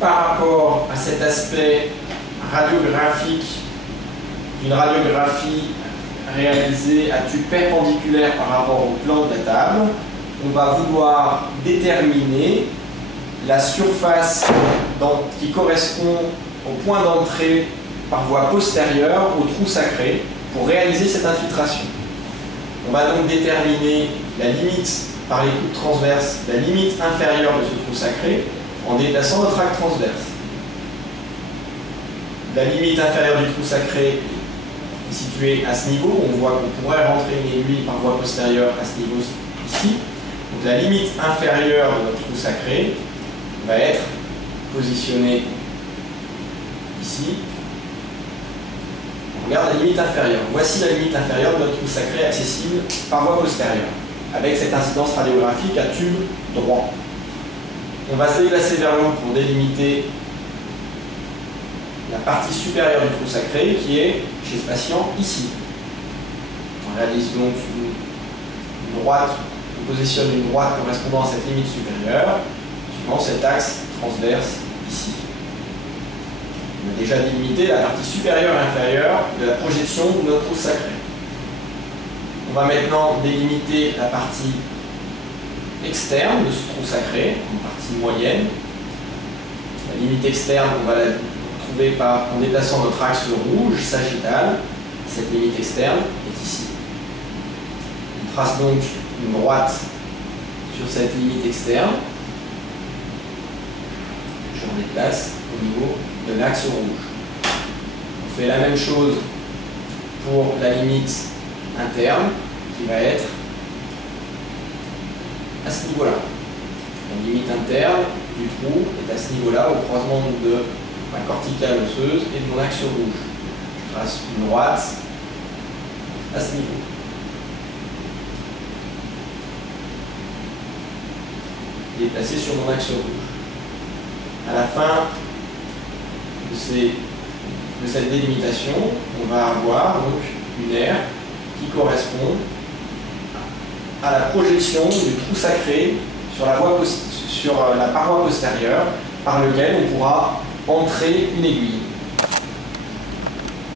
par rapport à cet aspect radiographique d'une radiographie réalisée à tube perpendiculaire par rapport au plan de la table, on va vouloir déterminer la surface qui correspond au point d'entrée par voie postérieure au trou sacré pour réaliser cette infiltration. On va donc déterminer la limite par les coupes transverses, la limite inférieure de ce trou sacré en déplaçant notre axe transverse. La limite inférieure du trou sacré est située à ce niveau. On voit qu'on pourrait rentrer une aiguille par voie postérieure à ce niveau ici. Donc la limite inférieure de notre trou sacré va être positionnée ici. On regarde la limite inférieure. Voici la limite inférieure de notre trou sacré accessible par voie postérieure, avec cette incidence radiographique à tube droit. On va se déplacer vers le haut pour délimiter la partie supérieure du trou sacré qui est chez ce patient ici. On réalise donc une droite, on positionne une droite correspondant à cette limite supérieure suivant cet axe transverse ici. On a déjà délimité la partie supérieure et inférieure de la projection de notre trou sacré. On va maintenant délimiter la partie externe de ce trou sacré, une partie moyenne. La limite externe, on va la trouver en déplaçant notre axe rouge sagittal. Cette limite externe est ici. On trace donc une droite sur cette limite externe. Je en déplace au niveau de l'axe rouge. On fait la même chose pour la limite interne qui va être à ce niveau-là. La limite interne du trou est à ce niveau-là, au croisement de ma corticale osseuse et de mon axe rouge. Je trace une droite à ce niveau. Déplacée sur mon axe rouge. À la fin de cette délimitation, on va avoir donc une aire qui correspond à la projection du trou sacré sur la paroi postérieure par lequel on pourra entrer une aiguille.